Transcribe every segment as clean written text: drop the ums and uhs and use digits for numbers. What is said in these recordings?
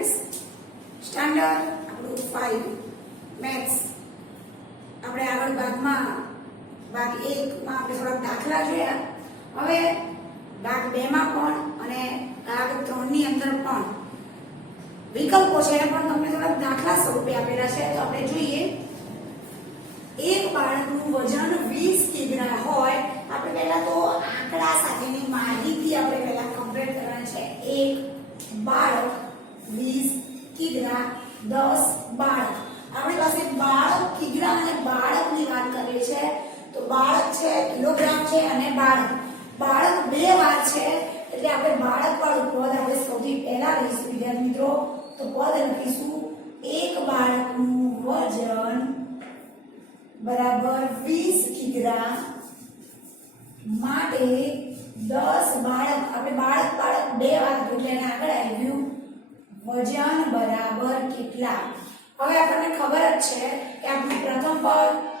Friends standard આપણું 5 maths આપણે આગળ ભાગમાં ભાગ 1 માં આપણે થોડા દાખલા જોયા હવે ભાગ 2 માં પણ અને ભાગ 3 ની અંદર પણ વિકલ્પો છે પણ તમને થોડા દાખલા સ્વરૂપે આપેલા છે તો આપણે જોઈએ એક બાળકનું વજન 20 કિગ્રા હોય આપણે પહેલા તો આંકડા સાથેની માહિતી આપણે પહેલા કમ્પ્લીટ કરવાની છે એક બાળક 20 કિગ્રા 10 બાળક આપણી પાસે બાળક કિગ્રા અને બાળકની વાત કરીએ છે તો બાળક છે કિલોગ્રામ છે અને બાળક બે વાર છે એટલે આપણે બાળક વાળું પદ આપણે સૌથી પહેલા લઈશું વિદ્યાર્થી મિત્રો તો પદ લખીશું એક બાળકનું વજન બરાબર 20 કિગ્રા માટે 10 બાળક આપણે બાળક બે વાર એટલે એને આગળ આવ્યું વજન બરાબર કેટલા હવે આપણને ખબર જ છે કે આપણું પ્રથમ પદ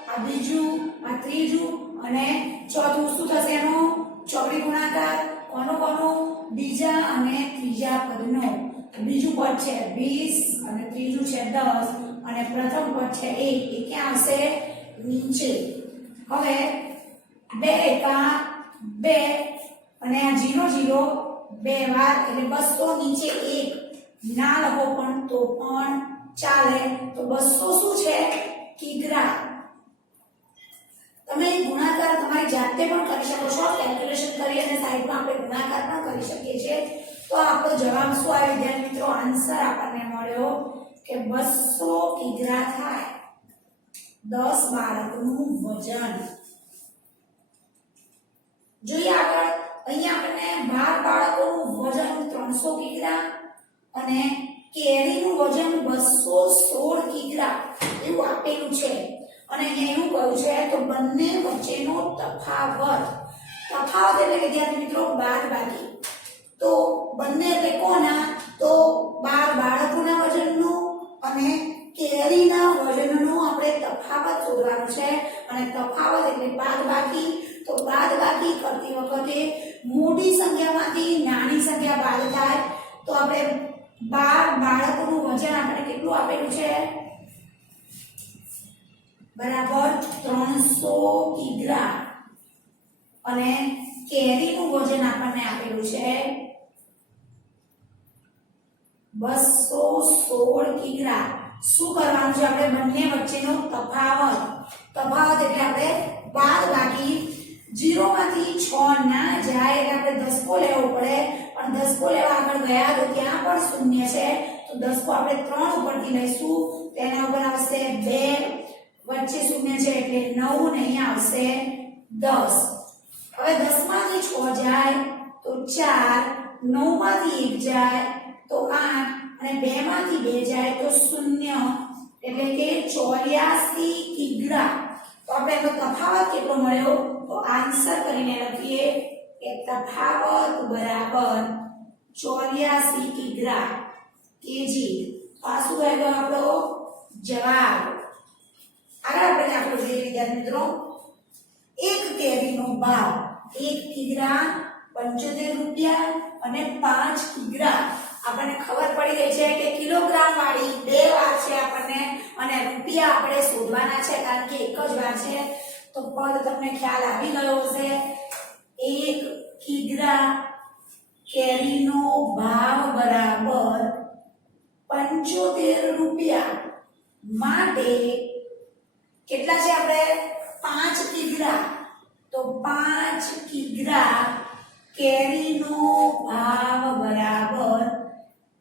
આ બીજું આ ત્રીજું અને ચોથું શું થશે એનો ચોકડી ગુણાકાર કોનો બીજા અને ત્રીજા પદનો બીજું પદ છે 20 અને ત્રીજું છે 10 અને પ્રથમ પદ છે 1 એ ક્યાં આવશે નીચે હવે 2 એકા 2 અને આ 0 બે વાર એટલે 200 નીચે 1 ના લખો પણ તો પણ ચાલે તો 200 શું છે કિગ્રા તમે ગુણાકાર તમારી જાતે પણ કરી શકો છો કેલ્ક્યુલેશન કરી અને સાઈડમાં આપણે ગુણાકાર પણ કરી શકીએ છીએ તો આપણો જવાબ શું આવે વિદ્યાર્થી મિત્રો આન્સર આપણને મળ્યો કે 200 કિગ્રા થાય 10 બાળકનું વજન જોઈએ આગળ અહીંયા આપણને 12 બાળકોનું વજન 300 કિગ્રા અને કેરીનું વજન 216 કિગ્રા એવું આપેલું છે અને અહીંયા એવું કહ્યું છે તો બંને વચ્ચેનો તફાવત એટલે વિદ્યાર્થી મિત્રો બાદબાકી તો બંને એટલે કોના તો 12 બાળકોના વજનનું અને કેરીના વજનનો આપણે તફાવત શોધવાનો છે અને તફાવત એટલે બાદબાકી તો બાદબાકી કરતી વખતે મોટી સંખ્યામાંથી નાની સંખ્યા બાદ થાય તો આપણે 12 બાળકોનું વજન આપણે કેટલું આપેલું છે બરાબર 300 કિગ્રા અને કેરીનું વજન આપણને આપેલું છે 216 કિગ્રા શું કરવાનું છે આપણે બંને વચ્ચેનો તફાવત એટલે આપણે બાદબાકી 0 માંથી 6 ના જાય એટલે આપણે દસકો લેવો પડે પણ દસકો લેવા આગળ ગયા તો ત્યાં પણ શૂન્ય છે તો દસકો આપણે 3 ઉપરથી લઈશું તેના ઉપર આવશે 2 વચ્ચે શૂન્ય છે એટલે 9 ને અહીંયા આવશે 10 હવે 10 માંથી 6 જાય તો 4 9 માંથી 1 જાય તો 8 અને 2 માંથી 2 જાય તો 0 એટલે કે 84 કિગ્રા તો આપણે એનો તફાવત કેટલો મળ્યો તો આન્સર કરીને લખીએ કે તફાવત બરાબર 84 કિગ્રા કેજી આ શું આવ્યો આપણો જવાબ આગળ આપણે દાખલો જોઈએ વિદ્યાર્થી મિત્રો એક કેરીનો ભાવ 1 કિગ્રા 75 રૂપિયા અને 5 કિગ્રા આપણને ખબર પડી ગઈ છે કે કિલોગ્રામ વાળી બે વાર છે આપણને અને રૂપિયા આપણે શોધવાના છે કારણ કે એક જ વાર છે તો પદ તમને ખ્યાલ આવી ગયો હશે 1 કિગ્રા કેરીનો ભાવ બરાબર 75 રૂપિયા માટે કેટલા છે આપણે 5 કિગ્રા તો 5 કિગ્રા કેરીનો ભાવ બરાબર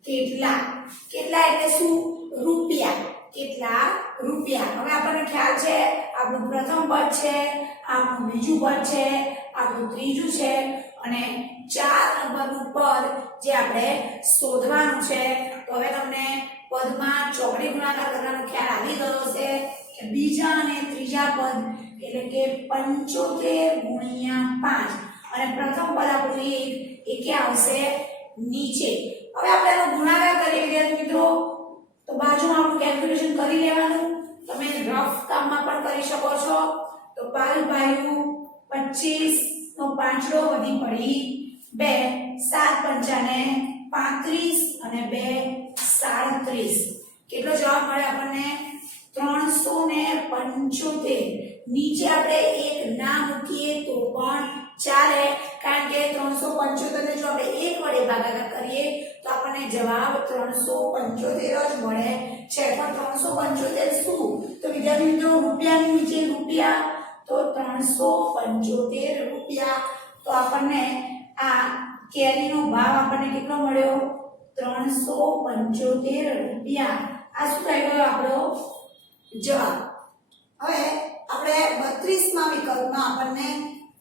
કેટલા એટલે શું રૂપિયા કેટલા રૂપિયા હવે આપણને ખ્યાલ છે આપણું પ્રથમ પદ છે આપણું બીજું પદ છે આપણું ત્રીજું છે અને 4 નંબરનું પદ જે આપણે શોધવાનું છે તો હવે તમને પદમાં ચોકડી ગુણાકાર કરવાનો ખ્યાલ આવી ગયો છે કે બીજા અને ત્રીજા પદ એટલે કે 75 ગુણ્યા 5 અને પ્રથમ પદ આપણું 1 એ ક્યાં આવશે નીચે હવે આપણે એનો ગુણાકાર કરીએ વિદ્યાર્થી મિત્રો તો બાજુમાં આપણું કેલ્ક્યુલેશન કરી લેવાનું તમે રફ કામમાં પણ કરી શકો છો તો 5 25 નો પાંચડો વધી પડી 2 7 પંચાને 35 અને 2 37 કેટલો જવાબ મળે આપણને 375 નીચે આપણે એક ના મૂકીએ તો પણ ચાલે કારણ કે 375 ને જો આપણે 1 વડે ભાગાકાર કરીએ તો આપણને જવાબ 375 જ મળે છે પણ 375 શું તો વિદ્યાર્થી મિત્રો રૂપિયાની નીચે રૂપિયા તો 375 રૂપિયા તો આપણને આ કેરીનો ભાવ આપણને કેટલો મળ્યો 375 રૂપિયા આ શું થઈ ગયો આપણો જવાબ હવે આપણે 32માં વિકલ્પમાં આપણને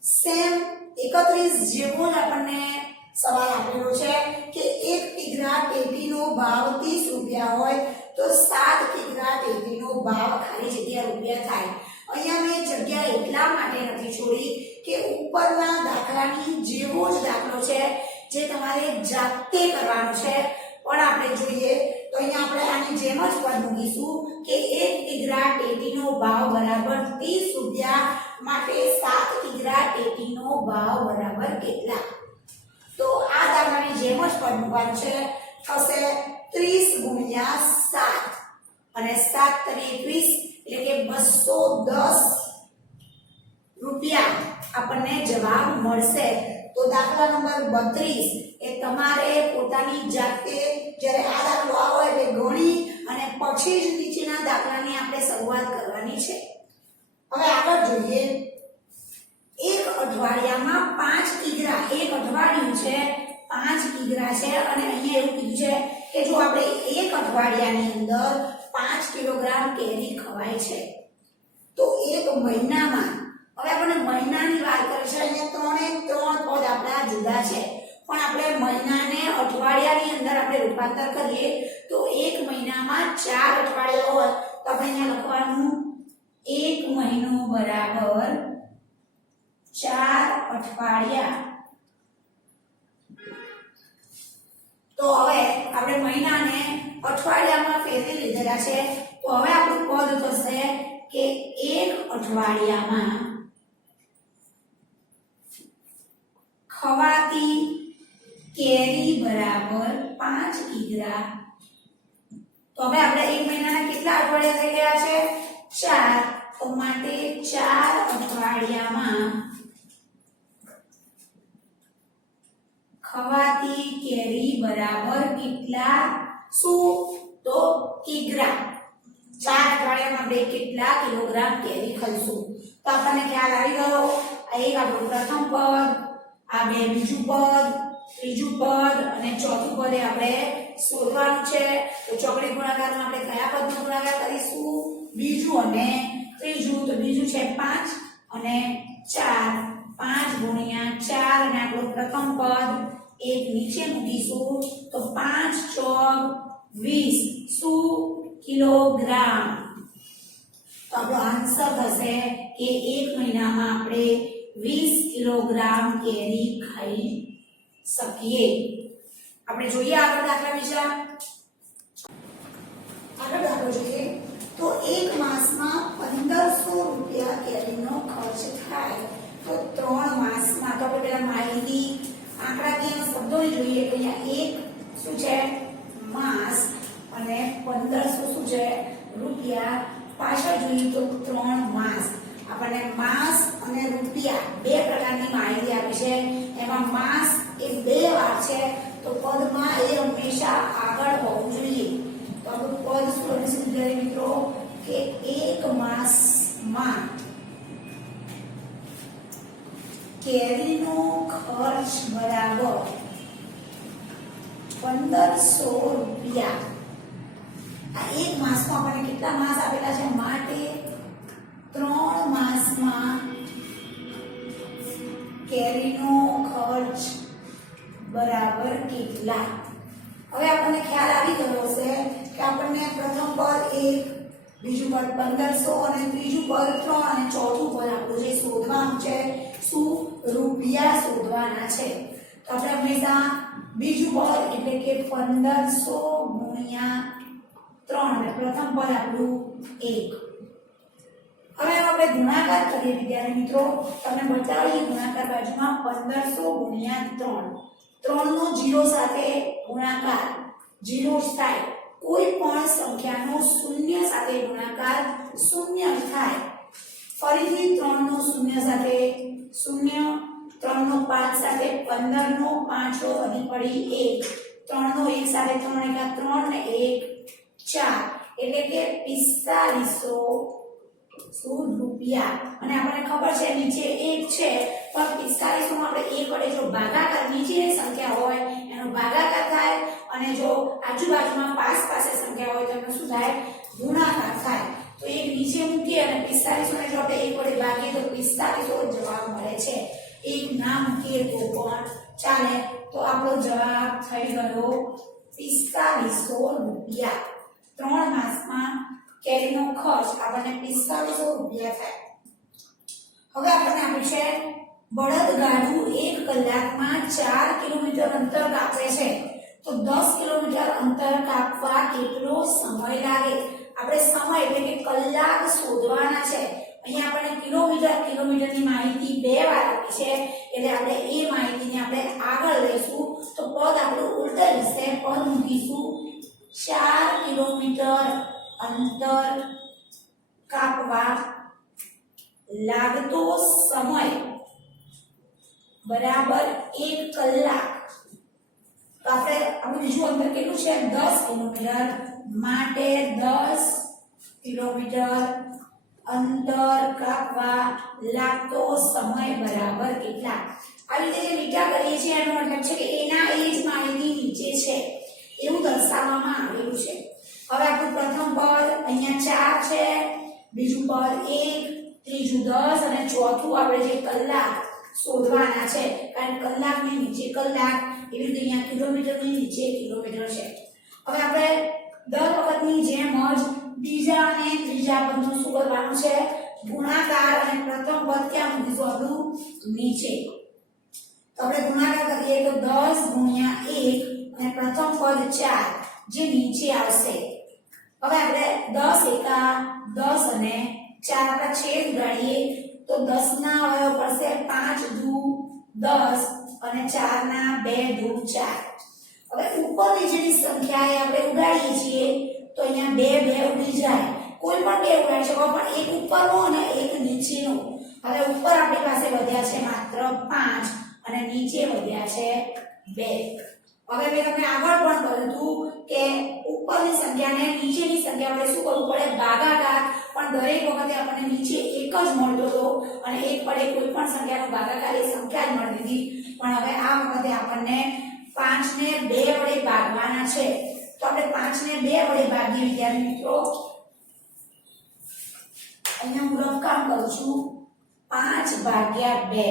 સેમ 31 જેવો જ આપણને સવાલ આપેલો છે કે 1 કિગ્રા ટેટીનો ભાવ 30 રૂપિયા હોય તો 7 કિગ્રા ટેટીનો ભાવ ખાલી જગ્યા રૂપિયા થાય અહીંયા મેં જગ્યા એટલા માટે નથી છોડી કે ઉપરના દાખલાની જેવો જ દાખલો છે જે તમારે જાતે કરવાનો છે પણ આપણે જોઈએ તો અહીંયા આપણે આની જેમ જ પદ મૂકીશું કે 1 કિગ્રા ટેટીનો ભાવ બરાબર 30 રૂપિયા માટે 7 કિગ્રા ટેટીનો ભાવ બરાબર કેટલા તો આ દાખલાની જેમ જ પદ મૂકવાનું છે થશે 30 ગુણ્યા 7 અને 7 તરી 21 એટલે કે 210 રૂપિયા આપણને જવાબ મળશે તો દાખલા નંબર 32 એ તમારે પોતાની જાતે જ્યારે આ દાખલો આવે એટલે ગણી અને પછી જ નીચેના દાખલાની આપણે શરૂઆત કરવાની છે હવે આગળ જોઈએ એક અઠવાડિયામાં 5 કિગ્રા એક અઠવાડિયું છે 5 કિગ્રા છે અને અહીંયા એવું કીધું છે કે જો આપણે એક અઠવાડિયાની અંદર 5 કિલોગ્રામ કેરી ખવાય છે તો એક મહિનામાં હવે આપણે મહિનાની વાત કરી છે અહીંયા 3 પદ આપણા જુદા છે પણ આપણે મહિનાને અઠવાડિયાની અંદર આપણે રૂપાંતર કરીએ તો એક મહિનામાં 4 અઠવાડિયા હોય તો આપણે અહીંયા લખવાનું એક મહિનો બરાબર 4 અઠવાડિયા તો હવે આપણે મહિનાને અઠવાડિયામાં ફેરવી લીધેલા છે તો હવે આપણું પદ થશે કે એક અઠવાડિયામાં ખવાતી કેરી બરાબર 5 કિગ્રા તો હવે આપણે એક મહિનાના કેટલા અઠવાડિયા થઈ ગયા છે 4 તો માટે 4 અઠવાડિયામાં ખવાતી કેરી બરાબર કેટલા શું તો કિગ્રા 4 અઠવાડિયામાં આપણે કેટલા કિલોગ્રામ કેરી ખાઈશું તો આપણને ખ્યાલ આવી ગયો આ એક આપણું પ્રથમ પદ આ બે બીજું પદ ત્રીજું પદ અને ચોથું પદ આપણે શોધવાનું છે તો ચોકડી ગુણાકારમાં આપણે કયા પદનો ગુણાકાર કરીશું બીજું અને ત્રીજું તો બીજું છે 5 અને 4 5 ગુણ્યા 4 અને આપણું પ્રથમ પદ એક નીચે મૂકીશું તો 5 ચોક 20 શું કિલોગ્રામ તો આપણો આન્સર થશે કે એક મહિનામાં આપણે 20 કિલોગ્રામ કેરી ખાઈ શકીએ આપણે જોઈએ આગળ દાખલા વિશે આગળ દાખલો જોઈએ તો એક માસમાં 1500 રૂપિયા કેરીનો ખર્ચ થાય તો 3 માસમાં તો આપણે પેલા માહિતી આંકડાકીય શબ્દોને જોઈએ તો અહીંયા એક શું છે માસ અને 1500 શું છે રૂપિયા પાછળ જોઈએ તો 3 માસ આપણને માસ અને રૂપિયા બે પ્રકારની માહિતી આપી છે એમાં માસ એ બે વાર છે તો પદમાં એ હંમેશા આગળ હોવું જોઈએ તો આપણું પદ શું લખીશું વિદ્યાર્થી મિત્રો કે એક માસમાં કેરીનો ખર્ચ બરાબર 1500 રૂપિયા આ એક માસમાં આપણને કેટલા માસ આપેલા છે માટે 3 માસમાં કેરીનો ખર્ચ બરાબર કેટલા હવે આપણને ખ્યાલ આવી ગયો હશે કે આપણને પ્રથમ પદ 1 બીજું પદ 1500 અને ત્રીજું પદ 3 અને ચોથું પદ આપણું જે શોધવાનું છે શું રૂપિયા શોધવાના છે તો આપણે હંમેશા બીજું પદ એટલે કે 1500 ગુણ્યા 3 અને પ્રથમ પદ આપણું 1 હવે આપણે ગુણાકાર કરીએ વિદ્યાર્થી મિત્રો તમને બતાવીએ ગુણાકાર બાજુમાં 1500 ગુણ્યા 3 3 નો 0 સાથે ગુણાકાર 0 થાય કોઈ પણ સંખ્યાનો શૂન્ય સાથે ગુણાકાર શૂન્ય થાય. ફરીથી 3 નો શૂન્ય સાથે શૂન્ય, 3 નો 5 સાથે 15 નો 5 વધી પડી 1, 3 નો 1 સાથે 3 એકા 3 ને 1 4 એટલે કે 4500 રૂપિયા. અને આપણને ખબર છે નીચે 1 છે પણ 4500 માં આપણે 1 વડે જો ભાગાકાર નીચેની સંખ્યા હોય એનો ભાગાકાર થાય અને જો આજુબાજુમાં પાસે સંખ્યા હોય તો એનો શું થાય? ગુણાકાર થાય. તો એક નીચે મૂકીએ અને 4500 ને જો આપણે 1 વડે ભાગીએ તો 4500 જવાબ મળે છે. એક ના મૂકીએ તો પણ ચાલે. તો આપણો જવાબ થઈ ગયો 4500 રૂપિયા. 3 માસમાં કેરીનો ખર્ચ આપણને 4500 રૂપિયા થાય. હવે આપણને આપ્યું છે બળદગાડું 1 કલાકમાં 4 કિલોમીટર અંતર કાપે છે તો 10 કિલોમીટર અંતર કાપવા કેટલો સમય લાગે? આપણે સમય એટલે કે કલાક શોધવાના છે. અહીંયા આપણને કિલોમીટરની માહિતી 2 વાર આપી છે એટલે આપણે એ માહિતીને આપણે આગળ લઈશું. તો પદ આપણું ઉલટાઈ જશે. પદ મૂકીશું 4 કિલોમીટર અંતર કાપવા લાગતો સમય બરાબર 1 કલાક. તો આપણે આપણું બીજું અંતર કેટલું છે? 10 કિલોમીટર. માટે 10 કિલોમીટર અંતર કાપવા લાગતો સમય બરાબર કેટલા? આવી રીતે જે લીટા કરીએ છીએ એનો મતલબ છે કે એના એ જ માહિતી નીચે છે એવું દર્શાવવામાં આવેલું છે. હવે આપણું પ્રથમ પદ અહીંયા 4 છે, બીજું પદ 1, ત્રીજું 10 અને ચોથું આપણે જે કલાક શોધવાના છે કારણ કલાકની નીચે કલાક એવી રીતે અહીંયા કિલોમીટરની નીચે કિલોમીટર છે. હવે આપણે દર વખતની જેમ જ બીજા અને ત્રીજા પદનું શું કરવાનું છે? ગુણાકાર. અને પ્રથમ પદ ક્યાં મૂકીશું? આપણું નીચે. તો આપણે ગુણાકાર કરીએ તો 10 ગુણ્યા 1 અને પ્રથમ પદ 4 જે નીચે આવશે. હવે આપણે 10 એકા 10 અને 4 આપણે છેદ ઉડાડીએ તો 10 ના અવયવ પડશે 5 દુ 10 અને 4 ના 2 દુ 4. હવે ઉપર નીચેની સંખ્યા આપણે ઉડાડીએ છીએ તો અહીંયા 2 ઉડી જાય. કોઈ પણ 2 ઉડાડી શકો પણ એક ઉપરનો અને એક નીચેનો. હવે ઉપર આપણી પાસે વધ્યા છે માત્ર 5 અને નીચે વધ્યા છે 2. હવે મેં તમને આગળ પણ કહ્યું હતું કે ઉપરની સંખ્યાને નીચેની સંખ્યા વડે શું કરવું પડે? ભાગાકાર. પણ દરેક વખતે આપણને નીચે એક જ મળતો હતો અને એક વડે કોઈ પણ સંખ્યાનો ભાગાકાર એ સંખ્યા જ મળતી હતી. પણ હવે આ વખતે આપણને 5 ને 2 વડે ભાગવાના છે. તો આપણે 5 ને 2 વડે ભાગીએ વિદ્યાર્થી મિત્રો. અહીંયા હું રફકામ કરું છું 5 ભાગ્યા 2.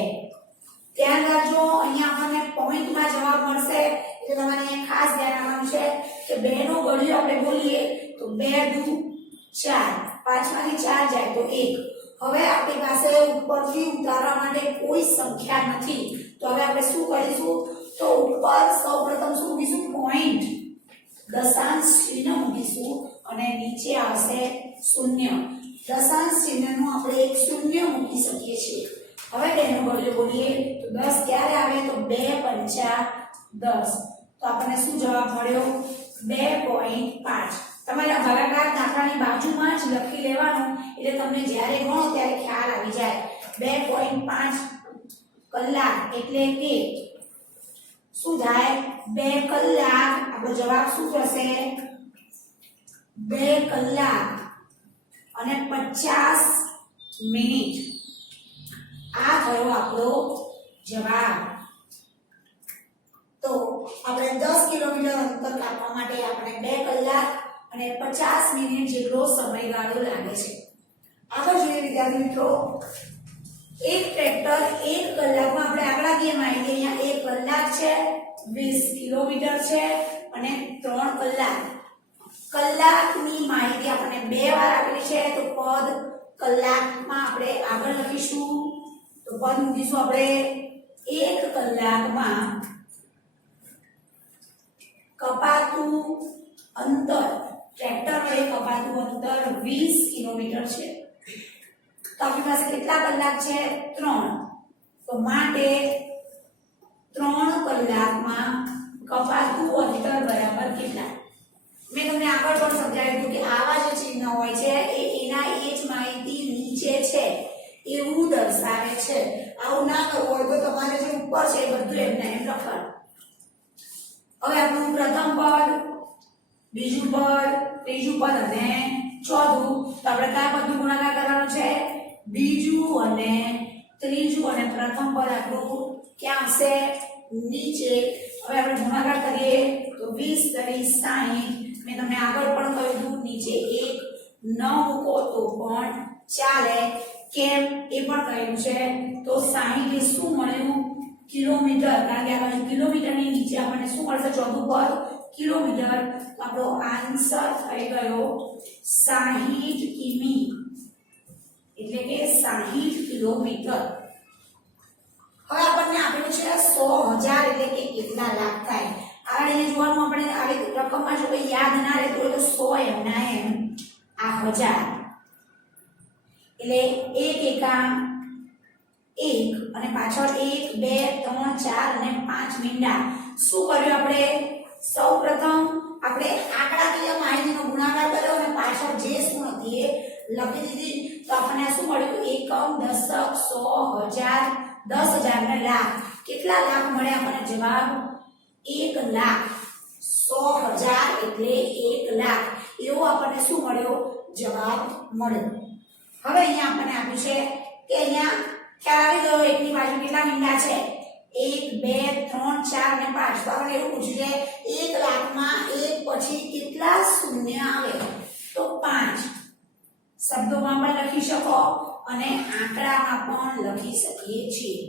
ધ્યાન રાખજો અહીંયા આપણને પોઈન્ટમાં જવાબ મળશે એટલે તમારે અહીંયા ખાસ ધ્યાન રાખવાનું છે કે 2 નો ગળ્યો આપણે બોલીએ તો 2 દુ 4, 5 માંથી 4 જાય તો 1. હવે આપણી પાસે ઉપરથી ઉતારવા માટે કોઈ સંખ્યા નથી તો હવે આપણે શું કરીશું? તો ઉપર સૌપ્રથમ શું મૂકીશું? પોઈન્ટ દશાંશ ચિહ્ન મૂકીશું અને નીચે આવશે 0. દશાંશ ચિહ્નનું આપણે એક 0 મૂકી શકીએ છીએ. હવે 2 નો ગળ્યો બોલીએ તો 10 ક્યારે આવે? તો 2 પંચા 10. તો આપણને શું જવાબ મળ્યો? 2.5. તમારા ભાગાકાર દાખલાની બાજુમાં જ લખી લેવાનું એટલે તમને જ્યારે ગણો ત્યારે ખ્યાલ આવી જાય. 2.5 કલાક એટલે કે શું થાય? 2 કલાક. આપણો જવાબ શું થશે? 2 કલાક અને 50 મિનિટ. આ થયો આપણો જવાબ. તો આપણે 10 કિલોમીટર અંતર કાપવા માટે આપણે 2 કલાક અને 50 મિનિટ જેટલો સમયગાળો લાગે છે. આગળ જોઈએ વિદ્યાર્થી મિત્રો. એક ટ્રેક્ટર 1 કલાકમાં આપણે આંકડાકીય માહિતી અહીંયા 1 કલાક છે, 20 કિલોમીટર છે અને 3 કલાક. કલાકની માહિતી આપણને 2 વાર આપેલી છે તો પદ કલાકમાં આપણે આગળ લખીશું. તો પદ મૂકીશું આપણે 1 કલાકમાં કપાતું અંતર, ટ્રેક્ટર વડે કપાતું અંતર 20 કિલોમીટર છે. તો આપણી પાસે કેટલા કલાક છે? 3. તો માટે 3 કલાકમાં કપાતું અંતર બરાબર કેટલા? મેં તમને આગળ પણ સમજાવ્યું હતું કે આવા જે ચિહ્ન હોય છે એ એના એ જ માહિતી નીચે છે એવું દર્શાવે છે. આવું ના કરવું હોય તો તમારે જે ઉપર છે એ બધું એમને એમ લખવાનું. હવે આપણું પ્રથમ પદ, બીજું પદ, ત્રીજું પદ અને ચોથું, તો આપણે કયા પદનું ગુણાકાર કરવાનું છે? બીજું અને ત્રીજું, અને પ્રથમ પદ આપણું ક્યાં આવશે? નીચે. હવે આપણે ગુણાકાર કરીએ તો 20 તરી 60. મેં તમને આગળ પણ કહ્યું હતું નીચે 1 ન મૂકો તો પણ ચાલે. કેમ એ પણ કહ્યું છે. તો 60 એ શું મળ્યું? કિલોમીટર. કારણ કે આ બાજુ કિલોમીટરની નીચે આપણને શું મળશે? ચોથું પદ કિલોમીટર. તો આપણો આન્સર થઈ ગયો 60 કિમી, એટલે કે 60 કિલોમીટર. હવે આપણને આપેલું છે 100,000 એટલે કે કેટલા લાખ થાય. આગળ એ જોવાનું આપણે આવી રકમમાં જો કોઈ યાદ ના રહેતું હોય તો 100 એમના એમ આ 1000 એટલે 1 એકા 1 અને પાછળ 1 2 3 4 અને 5 મીંડા. શું કર્યું આપણે? સૌપ્રથમ આપણે આંકડાકીય માહિતીનો ગુણાકાર કર્યો અને પાછળ જે શું હતી એ લખી દીધી. તો આપણને શું મળ્યું? એકમ, દશક, 100, 1000, 10,000 ને લાખ. કેટલા લાખ મળે આપણને? જવાબ 1 લાખ. 100,000 એટલે 1 લાખ. એવો આપણને શું મળ્યો? જવાબ મળ્યો. હવે અહીંયા આપણને આપ્યું છે કે અહીંયા ખ્યાલ આવી ગયો એકની બાજુ કેટલા મીંડા છે? 1 2 3 4 અને 5. તો આપણે એવું પૂછ્યું છે 1 લાખમાં 1 પછી કેટલા શૂન્ય આવે? તો 5. શબ્દોમાં પણ લખી શકો અને આંકડામાં પણ લખી શકીએ છીએ.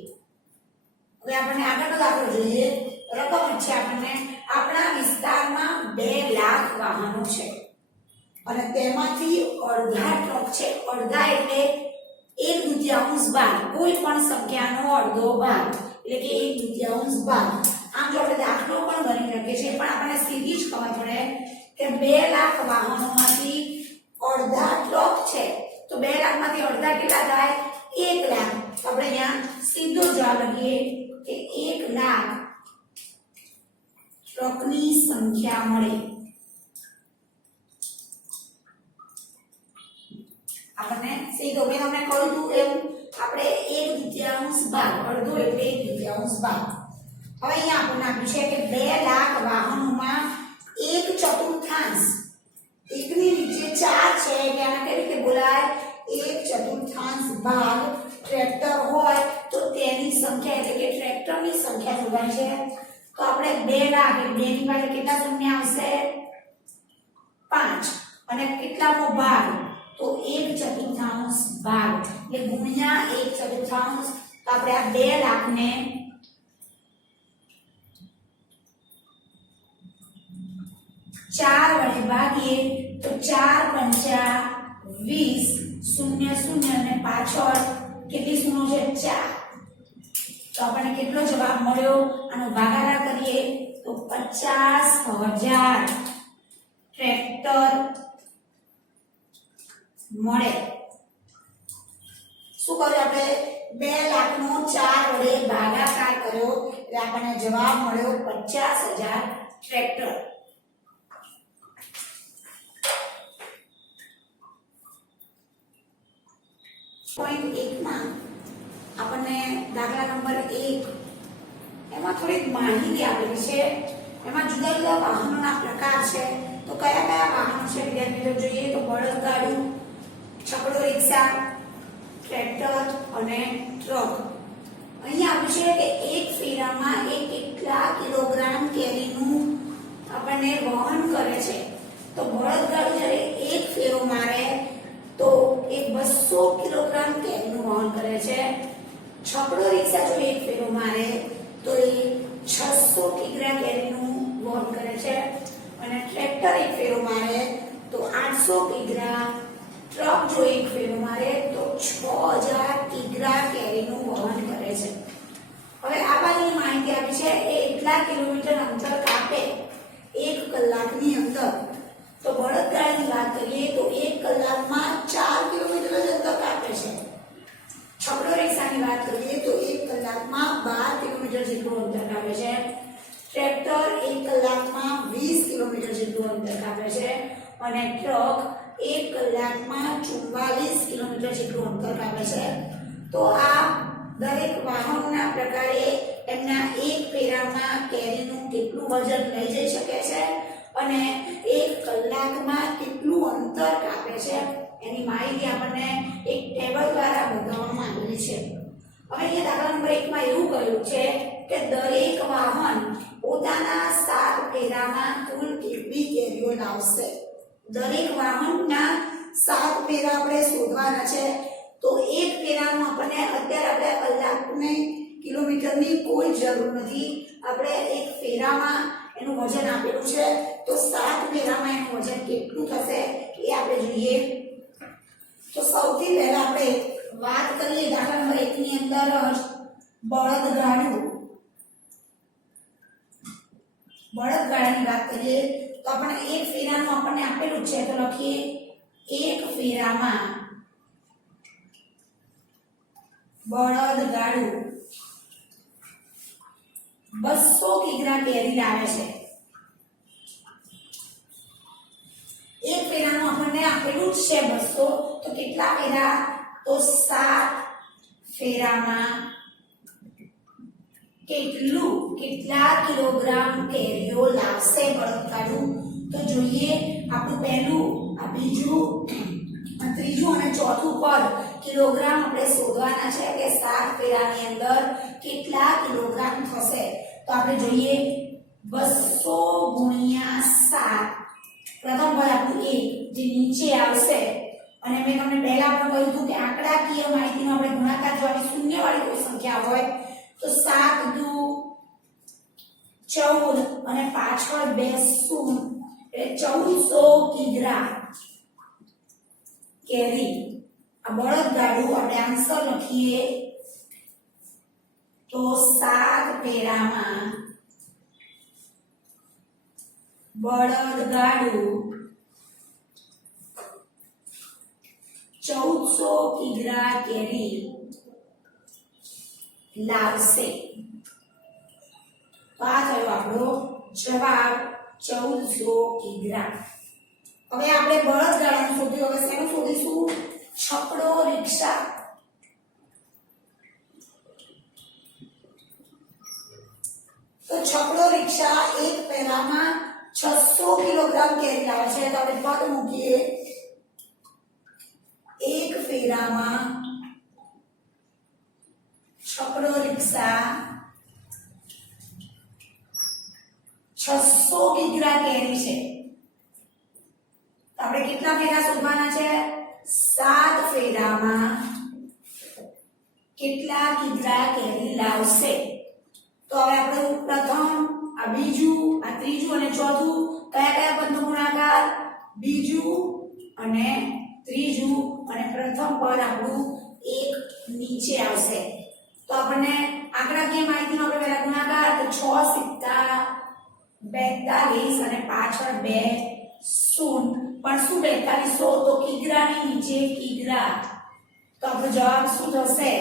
હવે આપણને આગળનો દાખલો જોઈએ. રકમ છે આપણને આપણા વિસ્તારમાં 2 લાખ વાહનો છે અને તેમાંથી અડધા ટ્રક છે. અડધા એટલે 1/2 ભાગ. કોઈ પણ સંખ્યાનો અડધો ભાગ એટલે કે 1/2 ભાગ. આમ જો આપણે દાખલો પણ ગણી શકીએ છીએ, પણ આપણને સીધી જ ખબર પડે કે 2 લાખ વાહનોમાંથી અડધા ટ્રક છે. તો 2 લાખમાંથી અડધા કેટલા થાય? 1 લાખ. તો આપણે અહીંયા સીધો જવાબ લખીએ કે 1 લાખ ટ્રકની સંખ્યા મળે. આપણને સીધો મેં તમને કહ્યું હતું એવું આપણે 1/2 ભાગ, અડધો એટલે 1/2 ભાગ. હવે અહીંયા આપણને આપ્યું છે કે 2 લાખ વાહનોમાં 1/4 એકની નીચે 4 છે એટલે આને કઈ રીતે બોલાય? 1/4 ભાગ ટ્રેક્ટર હોય તો તેની સંખ્યા એટલે કે ટ્રેક્ટરની સંખ્યા શોધવાની છે. તો આપણે 2 લાખ એટલે 2 ની પાસે કેટલા શૂન્ય આવશે? 5. અને કેટલામો ભાગ? તો 1/4 ભાગ એટલે ગુણ્યા 1/4. તો આપણે આ 2 લાખને 4 વડે ભાગીએ તો 4 પંચા 20, 0 0 અને પાછળ કેટલી શૂન્ય છે? 4. તો આપણને કેટલો જવાબ મળ્યો? આનો ભાગાકાર કરીએ તો 50,000 ટ્રેક્ટર મળે. શું કર્યું આપણે? 2 લાખનો 4 વડે ભાગાકાર કર્યો એટલે આપણને જવાબ મળ્યો 50,000 ટ્રેક્ટર. પોઈન્ટ 1 માં આપણને દાખલા નંબર 1 એમાં થોડીક માહિતી આપેલી છે. એમાં જુદા જુદા વાહનોના પ્રકાર છે. તો કયા કયા વાહનો છે વિદ્યાર્થીઓ જોઈએ તો બળદગાડું, છકડો રિક્ષા, ટ્રેક્ટર અને ટ્રક. અહીંયા આપ્યું છે કે એક ફેરામાં એ કેટલા કિલોગ્રામ કેરીનું આપણને વહન કરે છે. તો બળદગાડું જ્યારે એક ફેરો મારે તો એ 200 કિલોગ્રામ કેરીનું વહન કરે છે. છકડો રિક્ષા જો એક ફેરો મારે તો એ 600 કિગ્રા કેરીનું વહન કરે છે. અને ટ્રેક્ટર એક ફેરો મારે તો 800 કિગ્રા, ટ્રક જો એક ફેરો મારે તો 6000 કિગ્રા કેરીનું વહન કરે છે. હવે આ બાજુની માહિતી આપી છે એ એટલા કિલોમીટર અંતર કાપે 1 કલાકની અંદર. તો બળદગાડીની વાત કરીએ તો 1 કલાકમાં 4 કિલોમીટર જ અંતર કાપે છે. છકડો રિક્ષાની વાત કરીએ તો 1 કલાકમાં 12 કિલોમીટર જેટલું અંતર કાપે છે. ટ્રેક્ટર 1 કલાકમાં 20 કિલોમીટર જેટલું અંતર કાપે છે અને ટ્રક 1 કલાકમાં 44 કિલોમીટર જેટલું અંતર કાપે છે. તો આ દરેક વાહનના પ્રકારે એમના એક ફેરામાં કેરીનું કેટલું વજન લઈ જઈ શકે છે અને 1 કલાકમાં કેટલું અંતર કાપે છે એની માહિતી આપણને એક ટેબલ દ્વારા બતાવવામાં આવેલી છે. હવે એ દાખલા નંબર 1 માં એવું કહ્યું છે કે દરેક વાહન પોતાના 7 ફેરામાં કુલ કેટલી કેરીઓ લાવશે. દરેક વાહનના 7 ફેરા આપણે શોધવાના છે. તો એક ફેરાનું આપણને અત્યારે કલાકને કિલોમીટરની કોઈ જરૂર નથી. આપણે એક ફેરામાં એનું વજન આપેલું છે તો 7 ફેરામાં એનું વજન કેટલું થશે એ આપણે જોઈએ. તો સૌથી પહેલા આપણે વાત કરીએ દાખલા નંબર 1 ની અંદર જ બળદગાડાની વાત કરીએ તો આપણે એક ફેરાનું આપણને આપેલું છે તો લખીએ એક ફેરામાં બળદગાડું 200 કિગ્રા કેરી લાવે છે. એક ફેરાનું આપણને આપેલું જ છે 200 તો કેટલા ફેરા તો 7 ફેરામાં કેટલા કિલોગ્રામ કેરીઓ લાવશે બળદગાડું. તો જોઈએ આપણું પહેલું આ બીજું આ ત્રીજું અને ચોથું પદ કિલોગ્રામ આપણે શોધવાના છે કે 7 ફેરાની અંદર કેટલા કિલોગ્રામ થશે. તો આપણે જોઈએ 200 ગુણ્યા 7 પ્રથમ પદ આપણું 1 જે નીચે આવશે અને મેં તમને પહેલા પણ કહ્યું હતું કે આંકડાકીય માહિતીનો આપણે ગુણાકાર જોવાની શૂન્યવાળી કોઈ સંખ્યા હોય તો 7 દુ 14 અને પાછળ 2 શૂન્ય એટલે 1400 કિગ્રા કેરી આ બળદગાડું આપણે આન્સર લખીએ તો 7 ફેરામાં બળદગાડું 1400 કિગ્રા કેરી લાવશે. તો આ થયો આપણો જવાબ 1400 કિગ્રા. હવે આપણે બળદગાડાનું શોધ્યું. હવે શેનું શોધીશું? છકડો રિક્ષા. તો છકડો રિક્ષા એક ફેરામાં 600 કિલોગ્રામ કેરી લાવે છે. તો આપણે પદ મૂકીએ એક ફેરામાં છકડો રિક્ષા 600 કિગ્રા કેરી છે. તો આપણે કેટલા ફેરા શોધવાના છે? 7 ફેરામાં કેટલા કિગ્રા કેરી લાવશે. તો હવે આપણે પ્રથમ આ બીજું આ ત્રીજું અને ચોથું કયા પદનો ગુણાકાર? બીજું અને ત્રીજું અને પ્રથમ પદ આપણું એક નીચે આવશે. તો આપણને આંકડાકીય માહિતીનો આપણે પહેલા ગુણાકાર તો 6 સિક્કા 42 અને પાછળ 2 શૂન્ય પણ શું 4200 તો કિગ્રાની નીચે કિગ્રા. તો આપણો જવાબ શું થશે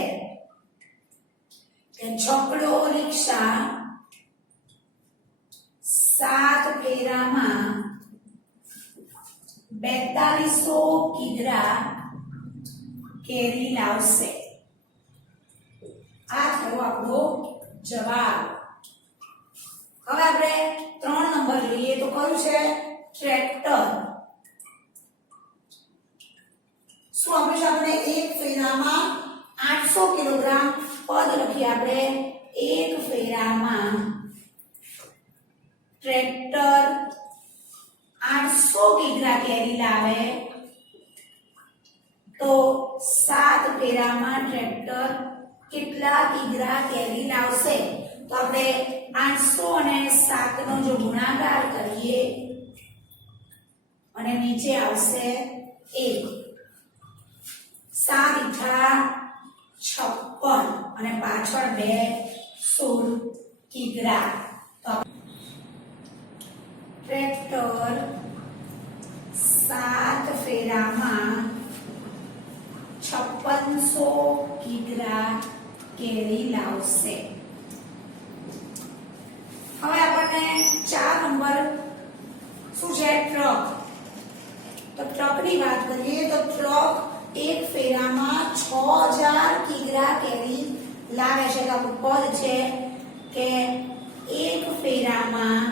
કે છકડો રિક્ષા 7 ફેરામાં 4200 કિગ્રા કેરી લાવશે. આ થયો આપણો જવાબ. હવે આપણે 3 નંબર જોઈએ તો કયું છે? ટ્રેક્ટર. શું આપણે એક ફેરામાં 800 કિલોગ્રામ પદ લખીએ આપણે એક ફેરામાં ટ્રેક્ટર 800 કિગ્રા કેરી લાવે તો 7 ફેરામાં ટ્રેક્ટર કેટલા કિગ્રા કેરી લાવશે. તો આપણે 800 અને 7 નો જો ગુણાકાર કરીએ અને નીચે આવશે 1 7 * 56 અને પાછળ 2 16 કિગ્રા. તો ટ્રેક્ટર 7 ફેરામાં 5600 કિગ્રા કેરી લાવશે. હવે આપણને 4 નંબર શું છે ટ્રક તો ટ્રકની વાત કરીએ તો ટ્રક એક ફેરામાં 6000 કિગ્રા કેરી લાવે છે તો આપણું પદ છે કે એક ફેરામાં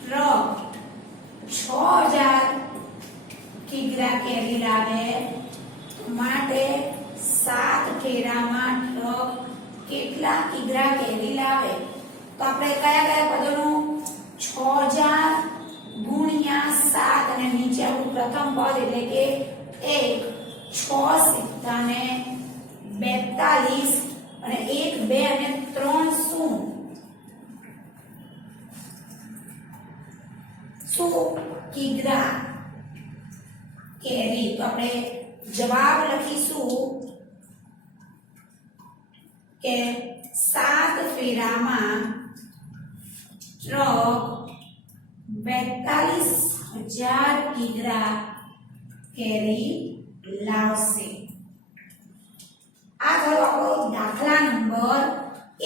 ટ્રક 6000 કિગ્રા કેરી લાવે માટે 7 ફેરામાં ટ્રક કેટલા કિગ્રા કેરી લાવે તો આપણે કયા કયા પદોનું 6000 ગુણ્યા 7 અને નીચે આપણું પ્રથમ પદ એટલે કે 1 6 સિત્તાને 42 અને 1 2 અને 3 શું કિગ્રા કેરી તો આપણે જવાબ લખીશું કે 7 ફેરામાં ટ્રક 42,000 કિગ્રા કેરી લાવશે આ થયો આપણો દાખલા નંબર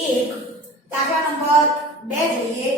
1 દાખલા નંબર 2 જોઈએ